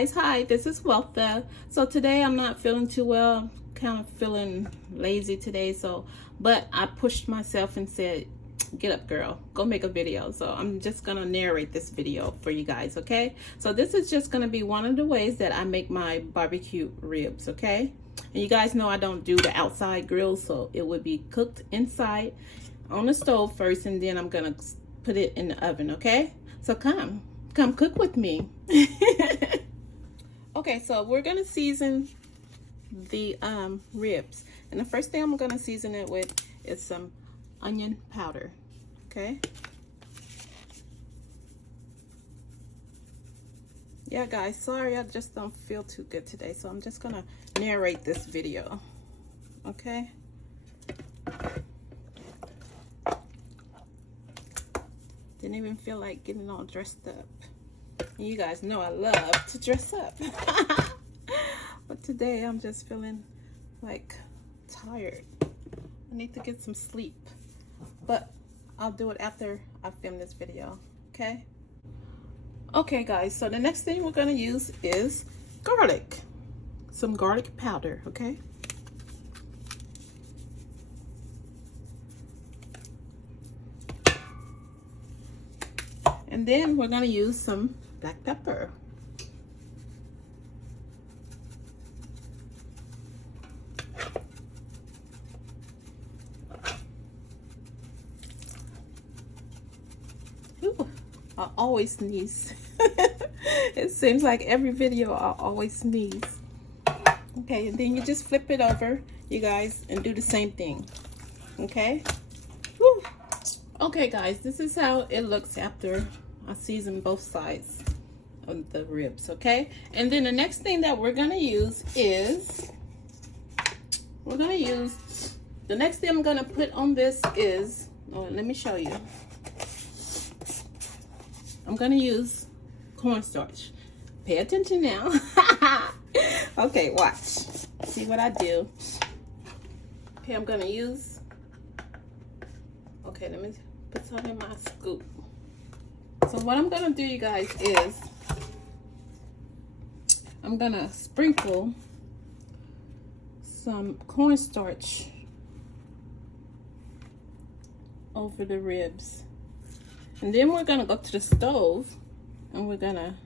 guys, hi, this is Weltha. So today I'm not feeling too well, kind of feeling lazy today, but I pushed myself and said, get up girl, go make a video. So I'm just gonna narrate this video for you guys, okay? So this is just gonna be one of the ways that I make my barbecue ribs, okay? And you guys know I don't do the outside grill, so it would be cooked inside on the stove first, and then I'm gonna put it in the oven, okay? So come cook with me. Okay, so we're gonna season the ribs, and the first thing I'm gonna season it with is some onion powder, okay? Yeah guys, sorry, I just don't feel too good today, so I'm just gonna narrate this video, okay? Didn't even feel like getting all dressed up. And you guys know I love to dress up. But today I'm just feeling like tired. I need to get some sleep. But I'll do it after I film this video, okay? Okay guys, so the next thing we're gonna use is garlic. Some garlic powder, okay? And then we're gonna use some black pepper. Ooh, I always sneeze. It seems like every video I always sneeze. Okay, and then you just flip it over, you guys, and do the same thing, okay? Woo. Okay guys, this is how it looks after I season both sides of the ribs, okay? And then the next thing that we're gonna use is, the next thing I'm gonna put on this is, oh, let me show you. I'm gonna use cornstarch. Pay attention now. Okay, watch. See what I do. Okay, I'm gonna use, okay, let me put some in my scoop. So what I'm gonna do, you guys, is I'm gonna sprinkle some cornstarch over the ribs. And then we're gonna go to the stove and we're gonna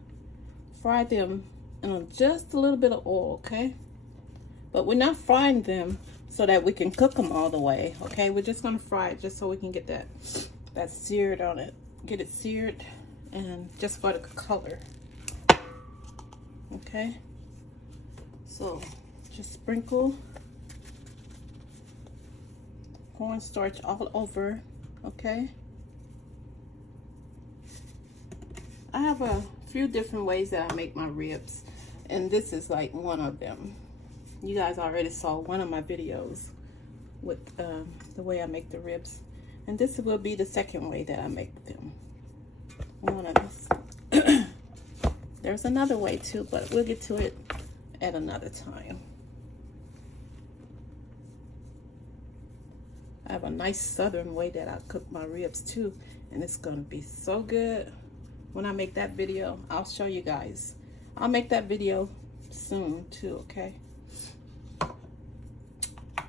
fry them in just a little bit of oil, okay? But we're not frying them so that we can cook them all the way, okay? We're just gonna fry it just so we can get that seared on it. Get it seared and just for the color, okay? So just sprinkle cornstarch all over, okay? I have a few different ways that I make my ribs, and this is like one of them. You guys already saw one of my videos with the way I make the ribs, and this will be the second way that I make them. One of this. There's another way too, but we'll get to it at another time. I have a nice southern way that I cook my ribs too, and it's gonna be so good. When I make that video, I'll show you guys. I'll make that video soon too, okay?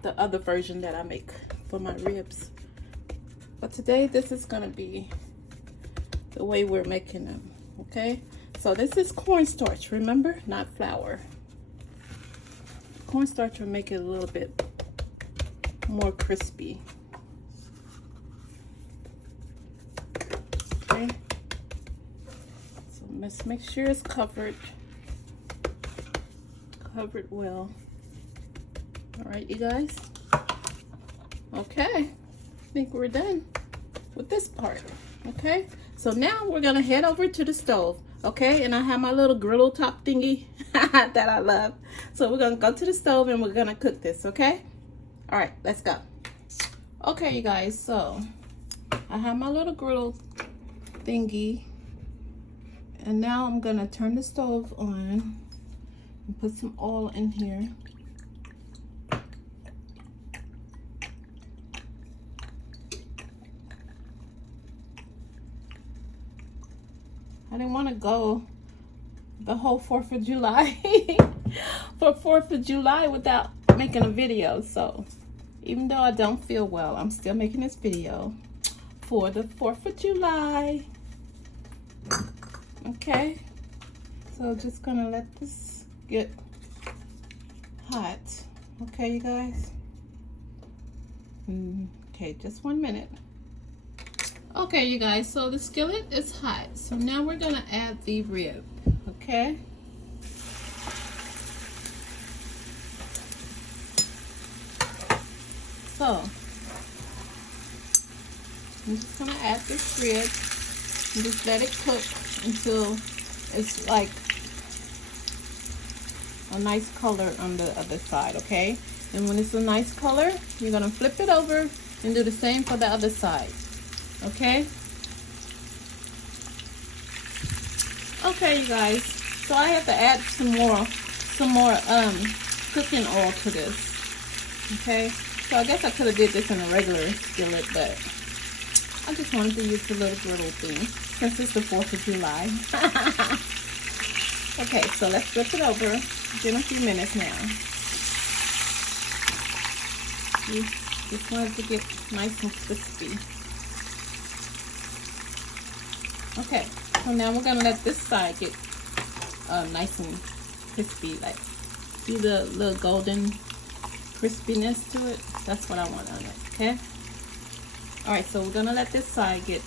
The other version that I make for my ribs. But today, this is gonna be the way we're making them, okay? So this is cornstarch, remember? Not flour. Cornstarch will make it a little bit more crispy. Okay? So let's make sure it's covered well. All right, you guys? Okay, I think we're done with this part, okay? So now we're gonna head over to the stove, okay? And I have my little griddle top thingy that I love. So we're gonna go to the stove and we're gonna cook this, okay? All right, let's go. Okay, you guys, so I have my little griddle thingy, and now I'm gonna turn the stove on and put some oil in here. I didn't want to go the whole 4th of July for 4th of July without making a video. So even though I don't feel well, I'm still making this video for the 4th of July. Okay, so just gonna let this get hot. Okay, you guys. Okay, just 1 minute. Okay, you guys, so the skillet is hot. So now we're gonna add the rib, okay? So, I'm just gonna add this rib and just let it cook until it's like a nice color on the other side, okay? And when it's a nice color, you're gonna flip it over and do the same for the other side, okay? Okay, you guys, so I have to add some more cooking oil to this, okay? So I guess I could have did this in a regular skillet, but I just wanted to use the little griddle thing since it's the 4th of July. Okay, so let's flip it over. It's been a few minutes now. You just want it to get nice and crispy. Okay, so now we're gonna let this side get nice and crispy, like see the little golden crispiness to it. That's what I want on it, okay? All right, so we're gonna let this side get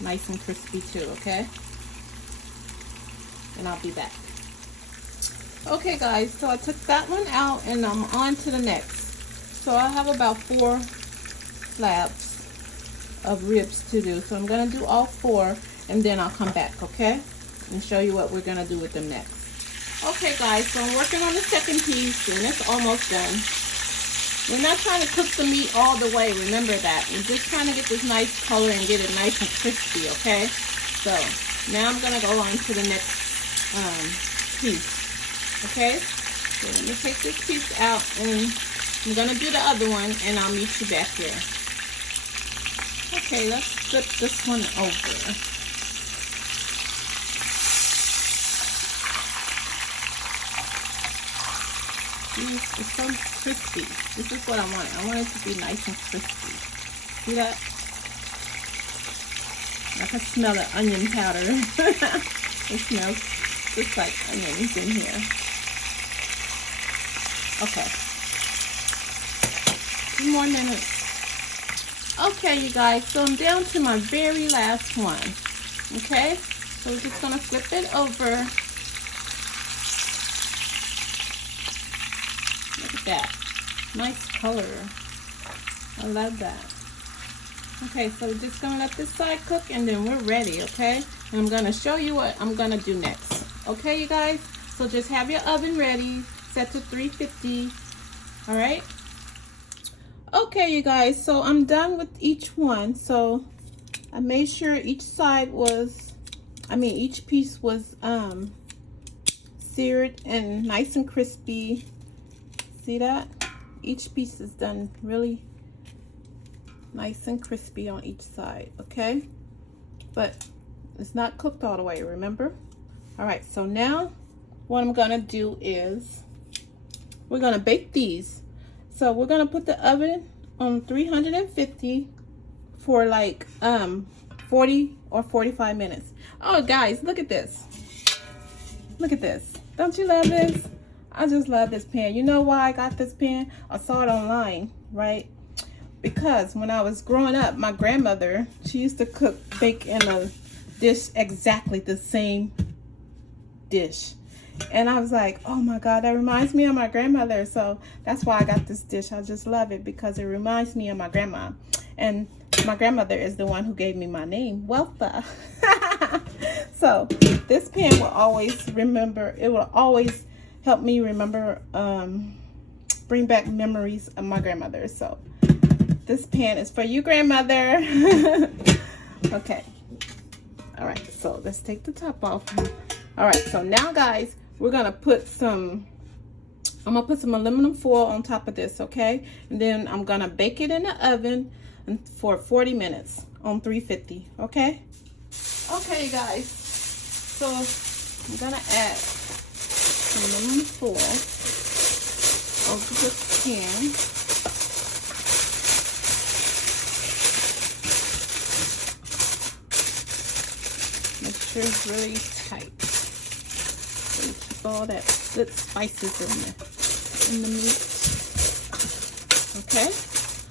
nice and crispy too, okay? And I'll be back. Okay guys, so I took that one out and I'm on to the next. So I have about 4 slabs of ribs to do. So I'm gonna do all 4 and then I'll come back, okay? And show you what we're gonna do with them next. Okay guys, so I'm working on the second piece and it's almost done. We're not trying to cook the meat all the way, remember that. We're just trying to get this nice color and get it nice and crispy, okay? So now I'm gonna go on to the next piece, okay? So let me take this piece out and I'm gonna do the other one and I'll meet you back here. Okay, let's flip this one over. It's so crispy. This is what I want. I want it to be nice and crispy. See that? I can smell the onion powder. It smells just like onions in here. Okay. 2 more minutes. Okay, you guys. So I'm down to my very last one. Okay? So we're just going to flip it over. That nice color. I love that. Okay, so we're just gonna let this side cook and then we're ready, okay? And I'm gonna show you what I'm gonna do next. Okay, you guys? So just have your oven ready, set to 350. All right? Okay, you guys, so I'm done with each one. So I made sure each side was, each piece was seared and nice and crispy. See that? Each piece is done really nice and crispy on each side, okay? But it's not cooked all the way, remember? All right, so now what I'm gonna do is we're gonna bake these. So we're gonna put the oven on 350 for like 40 or 45 minutes. Oh guys, look at this. Look at this. Don't you love this? I just love this pan. You know why I got this pan? I saw it online, right? Because when I was growing up, my grandmother, she used to bake in a dish exactly the same dish. And I was like, oh my God, that reminds me of my grandmother. So that's why I got this dish. I just love it because it reminds me of my grandma. And my grandmother is the one who gave me my name, Weltha. So this pan will always remember, it will always help me remember, bring back memories of my grandmother. So this pan is for you, grandmother. Okay. All right, so let's take the top off. All right, so now guys, we're gonna put some, I'm gonna put some aluminum foil on top of this, okay? And then I'm gonna bake it in the oven for 40 minutes on 350, okay? Okay, guys, so I'm gonna add some aluminum foil over the pan. Make sure it's really tight. So you keep all that good spices in the meat. Okay.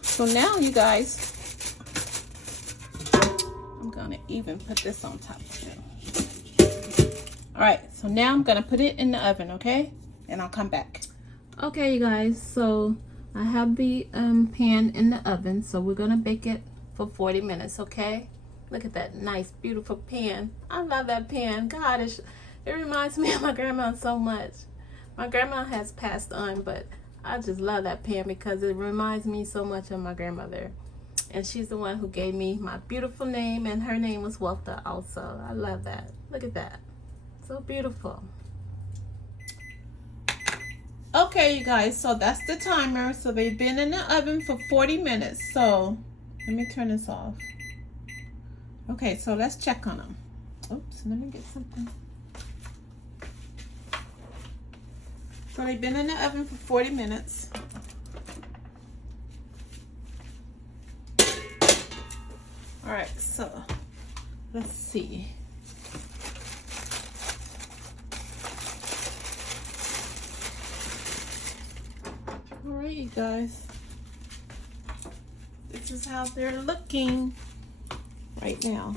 So now, you guys, I'm gonna even put this on top too. All right. So now I'm gonna put it in the oven. Okay, and I'll come back. Okay, you guys. So I have the pan in the oven. So we're gonna bake it for 40 minutes. Okay. Look at that nice, beautiful pan. I love that pan. God, it reminds me of my grandma so much. My grandma has passed on, but I just love that pan because it reminds me so much of my grandmother. And she's the one who gave me my beautiful name, and her name was Weltha also. I love that. Look at that. So beautiful. Okay, you guys, so that's the timer. So they've been in the oven for 40 minutes. So let me turn this off. Okay, so let's check on them. Oops, let me get something. So they've been in the oven for 40 minutes. All right, so let's see. All right, you guys. This is how they're looking right now.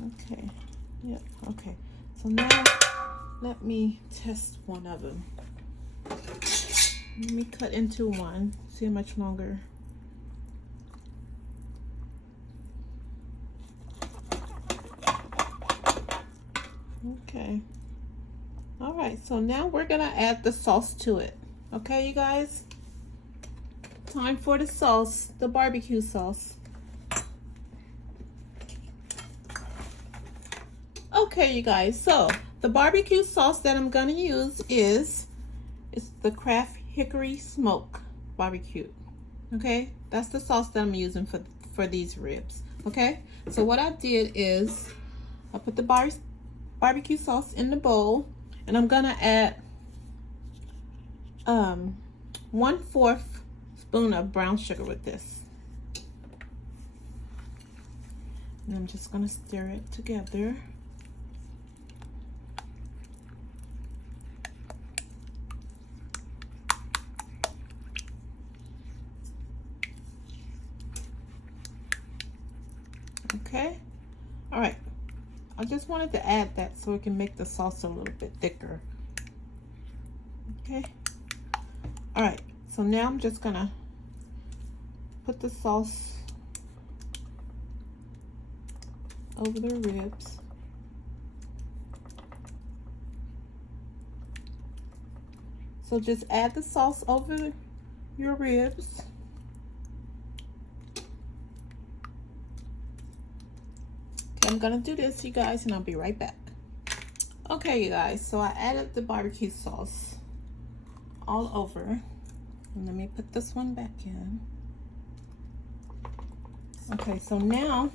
Okay. Yep. Okay. So now let me test one of them. Let me cut into one. See how much longer. Okay. All right. So now we're gonna add the sauce to it. Okay, you guys. Time for the sauce, the barbecue sauce. Okay, you guys, so the barbecue sauce that I'm gonna use is the Kraft Hickory Smoke Barbecue. Okay, that's the sauce that I'm using for these ribs. Okay, so what I did is I put the barbecue sauce in the bowl, and I'm gonna add 1/4 spoon of brown sugar with this. And I'm just gonna stir it together. Okay. All right. I just wanted to add that so it can make the sauce a little bit thicker. Okay. All right. So now I'm just gonna put the sauce over the ribs. So just add the sauce over your ribs. Okay, I'm gonna do this, you guys, and I'll be right back. Okay, you guys, so I added the barbecue sauce all over. And let me put this one back in. Okay, so now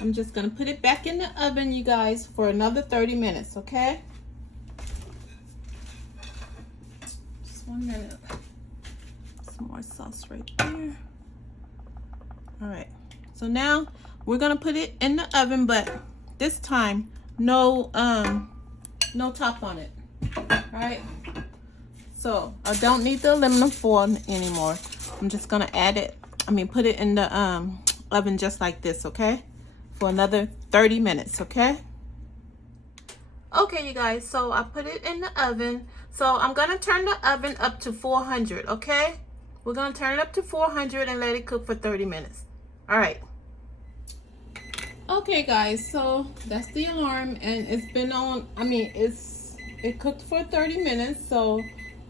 I'm just gonna put it back in the oven, you guys, for another 30 minutes, okay? Just 1 minute. Some more sauce right there. All right, so now we're gonna put it in the oven, but this time no top on it. All right. So I don't need the aluminum foil anymore. I'm just gonna put it in the oven just like this, okay? For another 30 minutes, okay? Okay, you guys, so I put it in the oven. So I'm gonna turn the oven up to 400, okay? We're gonna turn it up to 400 and let it cook for 30 minutes. All right. Okay, guys, so that's the alarm, and it's been on, it cooked for 30 minutes, so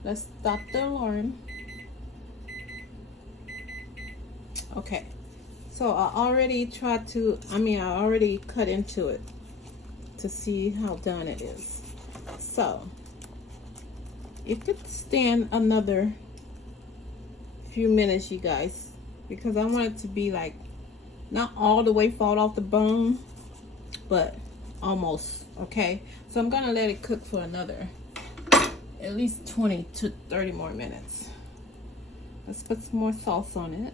let's stop the alarm. Okay, so I already I already cut into it to see how done it is. So it could stand another few minutes, you guys, because I want it to be like not all the way fall off the bone, but almost. Okay, so I'm gonna let it cook for another at least 20 to 30 more minutes. Let's put some more sauce on it.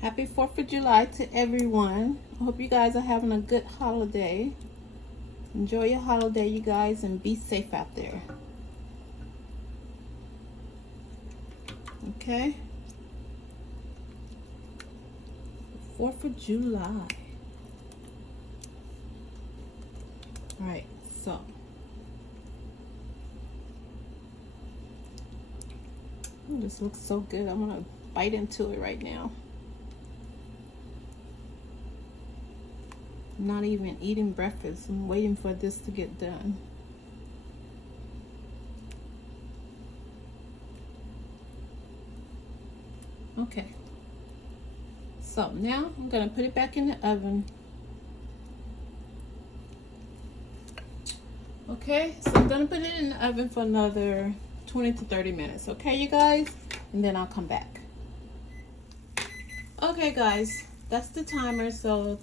Happy 4th of July to everyone. I hope you guys are having a good holiday. Enjoy your holiday, you guys, and be safe out there. Okay? 4th of July. Alright, so. Oh, this looks so good. I'm going to bite into it right now. I'm not even eating breakfast. I'm waiting for this to get done. Okay. So now I'm going to put it back in the oven. Okay, so I'm going to put it in the oven for another 20 to 30 minutes. Okay, you guys? And then I'll come back. Okay, guys, that's the timer. So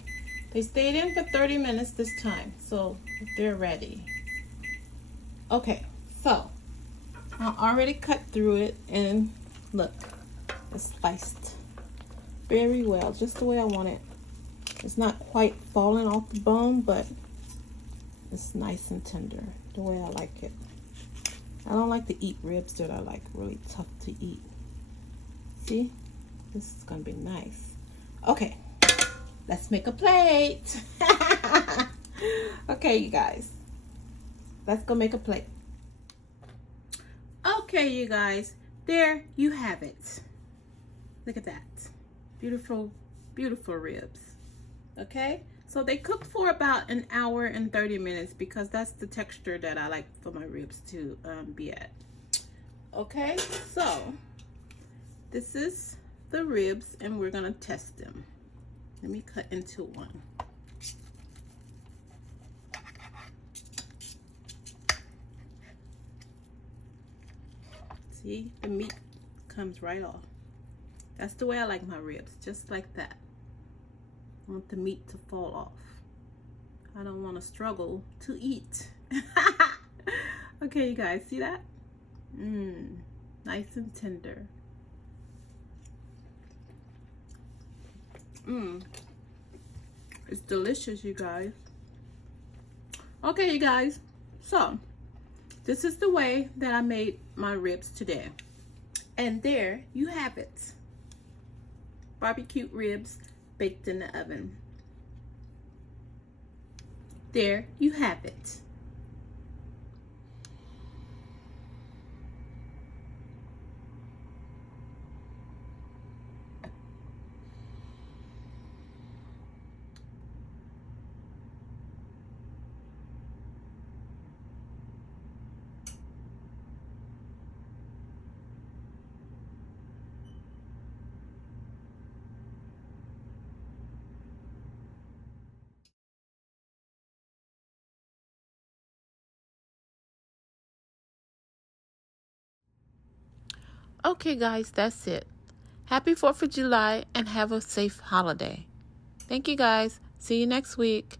they stayed in for 30 minutes this time. So they're ready. Okay, so I already cut through it and look, it's sliced very well, just the way I want it. It's not quite falling off the bone, but it's nice and tender, the way I like it. I don't like to eat ribs that are like really tough to eat. See, this is gonna be nice. Okay, let's make a plate. Okay, you guys, let's go make a plate. Okay, you guys, there you have it. Look at that. Beautiful, beautiful ribs. Okay, so they cooked for about an hour and 30 minutes because that's the texture that I like for my ribs to be at. Okay, so this is the ribs and we're gonna test them. Let me cut into one. See, the meat comes right off. That's the way I like my ribs, just like that. I want the meat to fall off. I don't want to struggle to eat. Okay, you guys, see that? Nice and tender. It's delicious, you guys. Okay, you guys, so this is the way that I made my ribs today. And there you have it. Barbecued ribs baked in the oven. There you have it. Okay, guys, that's it. Happy 4th of July and have a safe holiday. Thank you, guys. See you next week.